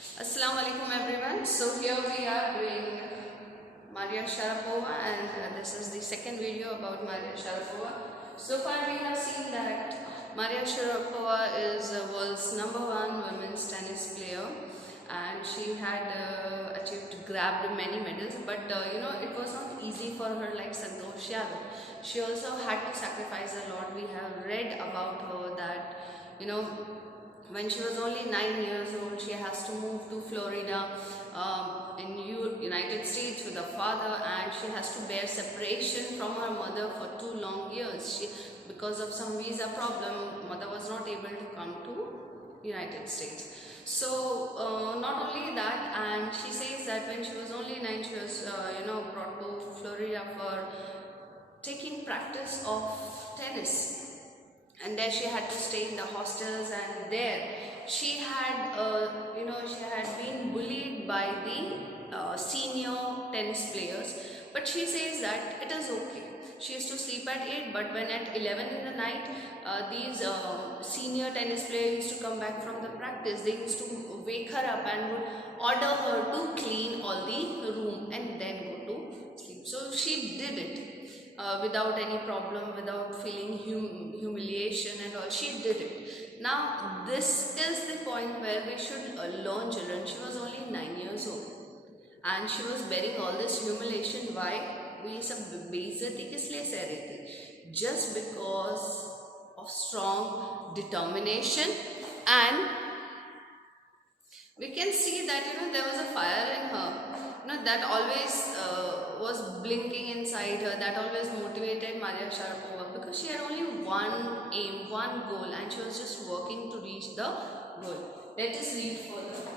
Assalamu alaikum everyone. So here we are doing Maria Sharapova, and this is the second video about Maria Sharapova. So far we have seen that Maria Sharapova is world's #1 women's tennis player, and she had grabbed many medals, but it was not easy for her like Santosh Yadav. She also had to sacrifice a lot. We have read about her that when she was only 9 years old, she has to move to Florida in United States with her father, and she has to bear separation from her mother for 2 long years. Because of some visa problem, mother was not able to come to United States. So not only that, and she says that when she was only 9, she was brought to Florida for taking practice of tennis, and there she had to stay in the hostels, and there she had she had been bullied by the senior tennis players, but she says that it is okay. She used to sleep at 8, but when at 11 in the night these senior tennis players used to come back from the practice, they used to wake her up and would order her to clean all the room and then go to sleep. So she did it without any problem, without feeling humiliation and all. She did it. Now this is the point where we should learn children. She was only 9 years old and she was bearing all this humiliation. Why? वो ये सब बेइज्जती किस लिए सह रही थी? Just because of strong determination, and we can see that there was a fire in her, that always was blinking inside her, that always motivated Maria Sharapova, because she had only one aim, one goal, and she was just working to reach the goal. Let us read further.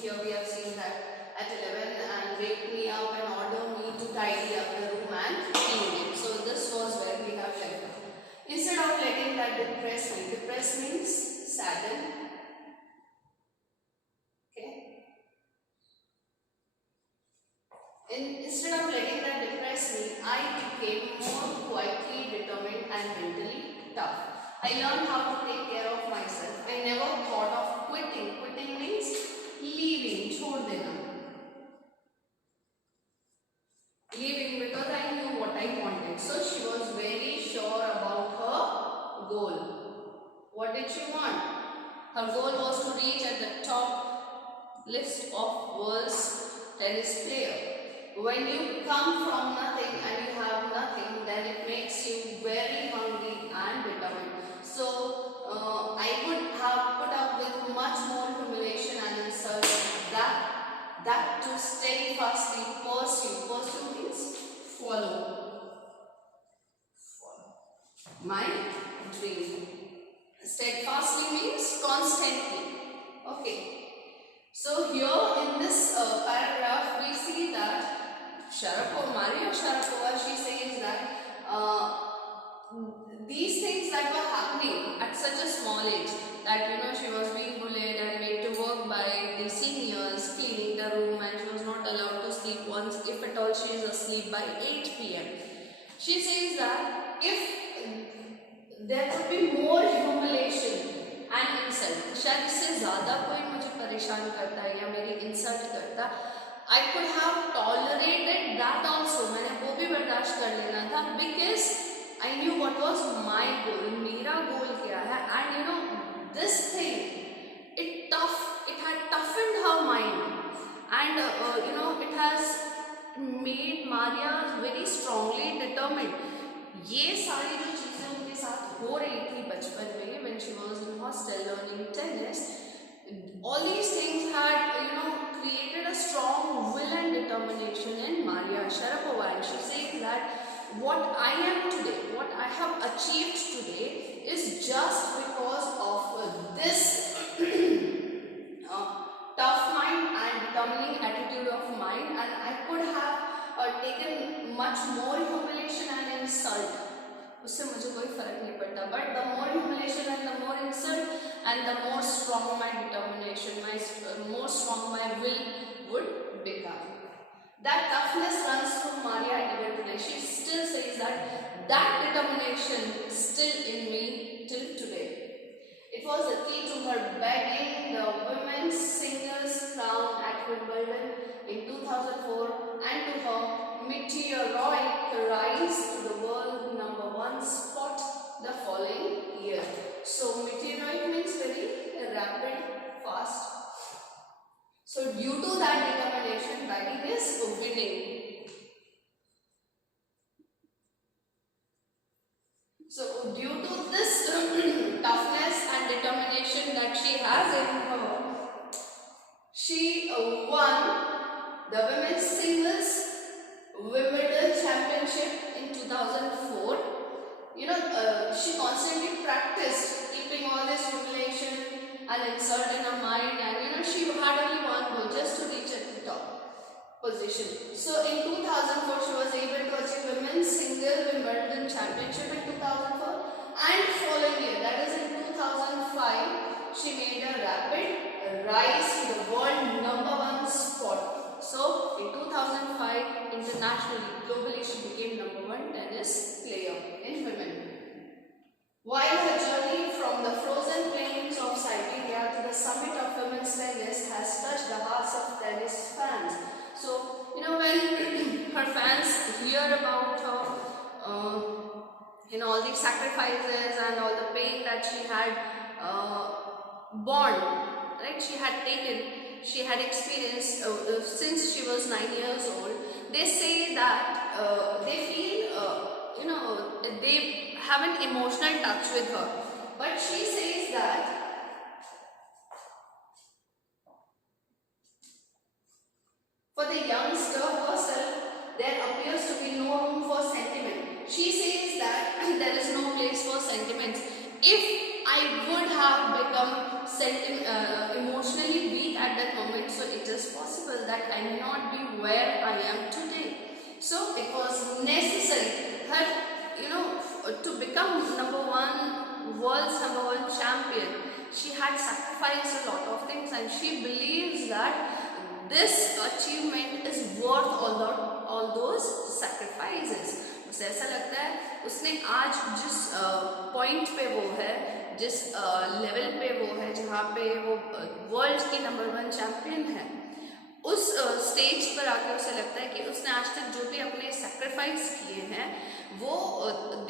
Here we have seen that at 11 and wake me up and order me to tidy up the room and clean it. So this was where we have left it. Instead of letting that depress means sadden. Okay. Instead of letting that depress me, I became more quietly determined and mentally tough. I learned how to take care of myself. I never thought of quitting. Quitting means leaving, छोड़ देना. Leaving, because I knew what I wanted. So she was very sure about her goal. What did she want? Her goal was to reach at the top list of world's tennis player. When you come from nothing and you have nothing, then it makes you very hungry and determined. So I would have put up with much more humiliation and insult that to steadfastly pursue means follow my dream. Steadfastly means constantly. Okay. So here in this paragraph we see that Maria Sharapova, she says that these things that were happening at such a small age, that she was being bullied and made to work by the seniors, cleaning the room, and she was not allowed to sleep once, if at all she is asleep, by 8 p.m. She says that if there would be more humiliation and insult, शायद इससे ज़्यादा कोई मुझे परेशान करता है या मेरी इंसल्ट करता, I could have tolerated that also. मैंने वो भी बर्दाश्त कर लेना था, because I knew what was my goal. मेरा goal क्या है, and this thing, it had toughened her mind, and it has made Maria very strongly determined. ये सारी जो चीजें उनके साथ हो रही थी बचपन में, when she was in hostel learning tennis, all these things had created a strong will and determination in Maria Sharapova, and she says that what I am today, what I have achieved today, is just because of this tough mind and determining attitude of mine, and I could have taken much more humiliation and insult. उससे मुझे कोई फर्क नहीं पड़ता, but the more humiliation and the more insult and the more strong my determination, more strong my will would become. That toughness runs through Maria even today. She still says that that that determination is still in me till today. It was the key to her bagging the women's singles crown at Wimbledon in 2004 and to her meteoric rise to the world #1 spot the following year. So meteoric means very rapid, fast. So due to that determination, bagging is winning. So due to this toughness and determination that she has in her, she won the women's singles Wimbledon championship in 2004. She constantly practiced keeping all this formulation and insert in her mind, and she had only one goal, just to reach at the top position. So in 2004 she was able to achieve women's single Wimbledon championship in 2004, and following year, that is in 2005, she made a rapid rise to the world #1 spot. So in 2005, internationally, globally, she became #1 tennis player in women. While her journey from the frozen plains of Siberia to the summit of women's tennis has touched the hearts of tennis fans. So, when her fans hear about her, all the sacrifices and all the pain that she had borne, right? She had taken, she had experienced since she was 9 years old. They say that they feel, they have an emotional touch with her. But she says that for the youngster herself, there appears to be no room for sentiment. She says that there is no place for sentiments. If I would have become emotionally weak at that moment, so it is possible that I may not be where I am today. So it was necessary her, to become #1, world's #1 champion. She had sacrificed a lot of things, and she believes that this achievement is worth all those sacrifices. उसे ऐसा लगता है उसने आज जिस point पे वो है, जिस लेवल पे वो है, जहाँ पे वो वर्ल्ड की #1 चैंपियन है, उस स्टेज पर आके उसे लगता है कि उसने आज तक जो भी अपने सैक्रिफाइस किए हैं वो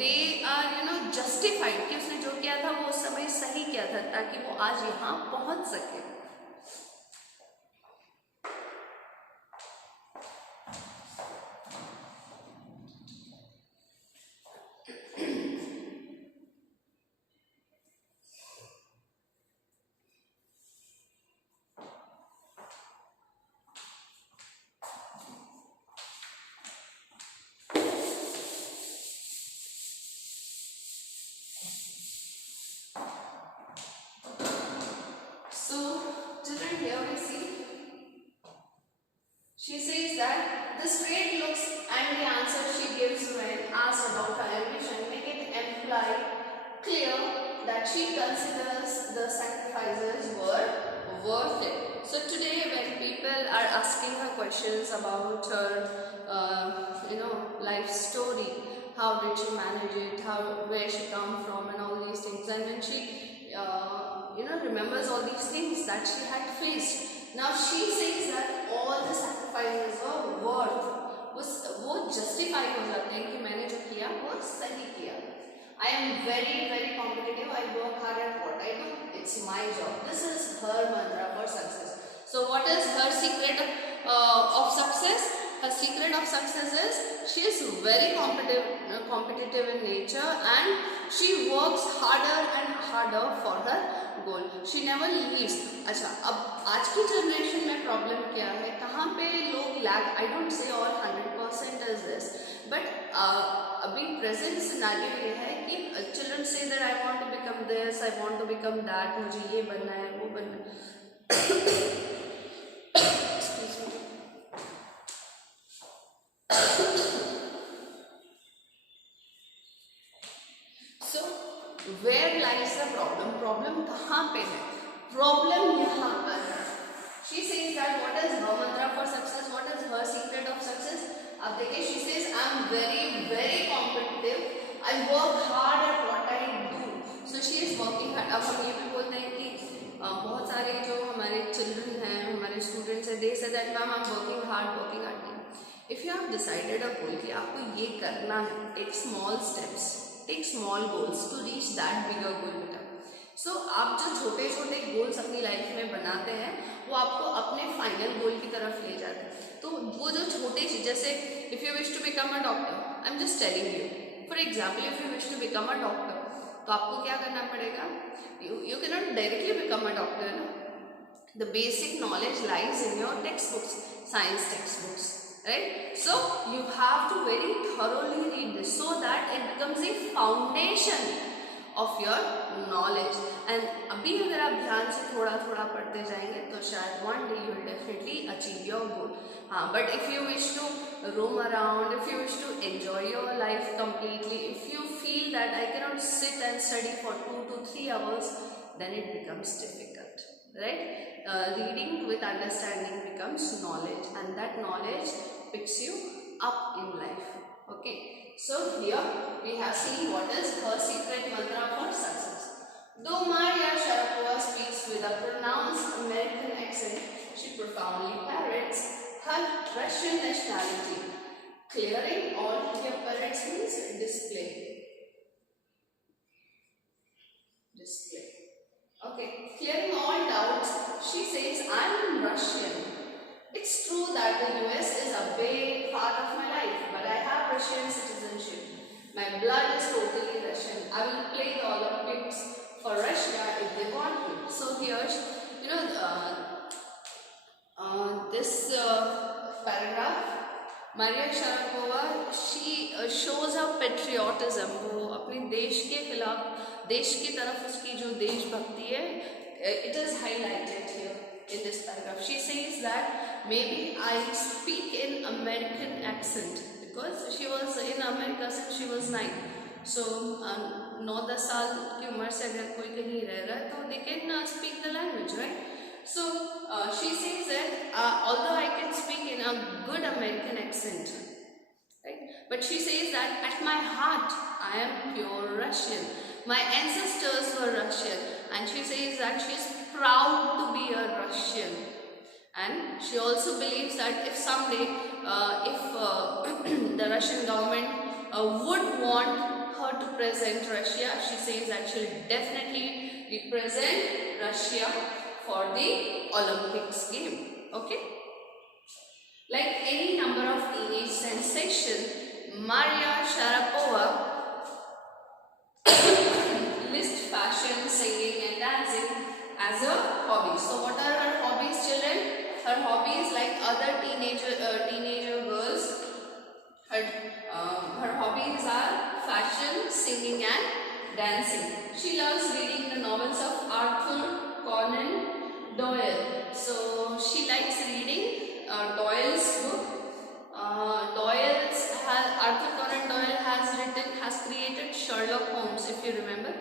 दे आर जस्टिफाइड, कि उसने जो किया था वो उस समय सही किया था ताकि वो आज यहाँ पहुँच सके. Here we see, she says that the straight looks and the answer she gives when asked about her ambition make it imply clear that she considers the sacrifices were worth it. So today when people are asking her questions about her life story, how did she manage it, where she come from and all these things, and when she remembers all these things that she had faced, now she says that all the sacrifices were worth, वो justify हो जाते हैं कि मैंने जो किया वो सही किया. I am very very competitive. I work hard at what I do. It's my job. This is her mantra for success. So what is her secret of success? Her secret of success is she is very competitive in nature, and she works harder and harder for her goal. She never leaves. अच्छा, अब आज की generation में problem क्या है, कहाँ पे लोग lag, I don't say all 100% is this, but अभी प्रेजेंट सिनेरियो ये है कि चिल्ड्रन से that I want to become this, I want to become that, मुझे ये बनना है, वो बनना है. Where lies the problem? Problem कहाँ पे है? Problem यहाँ पर है. She says that what is her mantra for success? What is her secret of success? अब देखिए, she says I am very very competitive. I work hard at what I do. So she is working hard. अब हम ये भी बोलते हैं कि बहुत सारे जो हमारे चिल्ड्रन हैं, हमारे स्टूडेंट्स हैं, they say that ma'am I am working hard. If you have decided a goal कि आपको ये करना है, take small steps, take small goals to reach that bigger goal बेटा. सो आप जो छोटे छोटे गोल्स अपनी लाइफ में बनाते हैं वो आपको अपने फाइनल गोल की तरफ ले जाते हैं. तो वो जो छोटे चीज, जैसे if you wish to become a doctor, I am just telling you, for example if you wish to become a doctor, तो आपको क्या करना पड़ेगा? You can not directly become a doctor. The basic knowledge lies in your text books, science text books, right? So you have to very thoroughly read this so that it becomes a foundation of your knowledge. And अभी अगर आप ध्यान से थोड़ा थोड़ा पढ़ते जाएंगे तो शायद one day you will definitely achieve your goal. हाँ, but if you wish to roam around, if you wish to enjoy your life completely, if you feel that I cannot sit and study for 2 to 3 hours, then it becomes difficult, right? Reading with understanding becomes knowledge, and that knowledge picks you up in life. Okay, so here we have seen what is her secret mantra for success. Though Maria Sharapova speaks with a pronounced American accent, she profoundly parrots her Russian nationality. Clearing all here parrots means display. Okay, clearing all doubts, she says, I'm Russian. It's true that the US is a big part of my life, but I have Russian citizenship. My blood is totally Russian. I will play the Olympics for Russia if they want me. So here, you know, this paragraph, Maria Sharapova, she shows her patriotism. वो अपने देश के खिलाफ, देश की तरफ उसकी जो देशभक्ति है, it is highlighted here in this paragraph. She says that maybe I speak in American accent because she was in America since she was 9. So 9-10 साल की उम्र से अगर कोई कहीं रह रहा है तो they can speak the language, right? So she says that although I can speak in a good American accent, right? But she says that at my heart I am pure Russian. My ancestors were Russian, and she says that she is proud to be a Russian. And she also believes that if someday, if the Russian government would want her to present Russia, she says that she will definitely represent Russia for the Olympics game. Okay? Like any number of teenage sensation, Maria Sharapova list fashion, singing and dancing as a hobby. So what are her hobbies, children? Her hobbies, like other teenager girls, her hobbies are fashion, singing and dancing. She loves reading the novels of Arthur Conan Doyle. So she likes reading Doyle's book. Arthur Conan Doyle has created Sherlock Holmes, if you remember.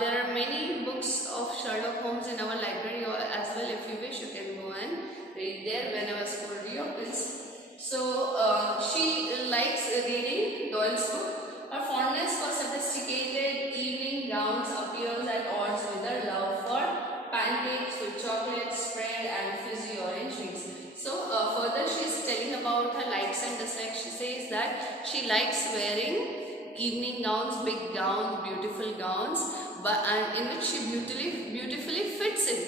There are many books of Sherlock Holmes in our library as well. If you wish, you can go and read there whenever school reopens. So she likes reading Doyle's book. Her fondness for sophisticated evening gowns appears at odds with her love for pancakes with chocolate spread and fizzy orange drinks. So further she is telling about her likes and dislikes. She says that she likes wearing evening gowns, big gowns, beautiful gowns, and in which she beautifully fits in.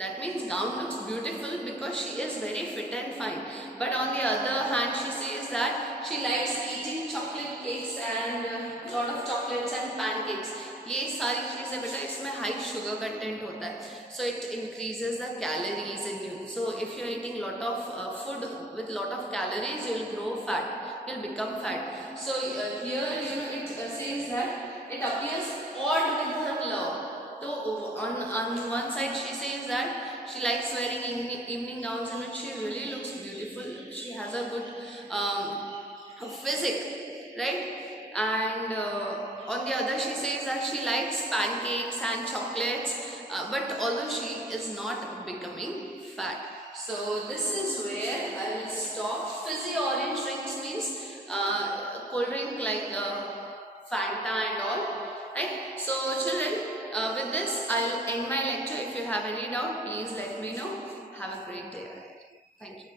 That means gown looks beautiful because she is very fit and fine. But on the other hand, she says that she likes eating chocolate cakes and lot of chocolates and pancakes. ये सारी चीज़ें बेटा इसमें high sugar content होता है, so it increases the calories in you. So if you are eating lot of food with lot of calories, you will grow fat, you will become fat. So here it says that it appears odd with her love. So on one side she says that she likes wearing evening gowns in which she really looks beautiful. She has a good physique, right? And on the other she says that she likes pancakes and chocolates, but although she is not becoming fat. So this is where I will stop. Fizzy orange drinks means cold drink like Fanta and all, right? So children, with this I'll end my lecture. If you have any doubt, please let me know. Have a great day ahead. Thank you.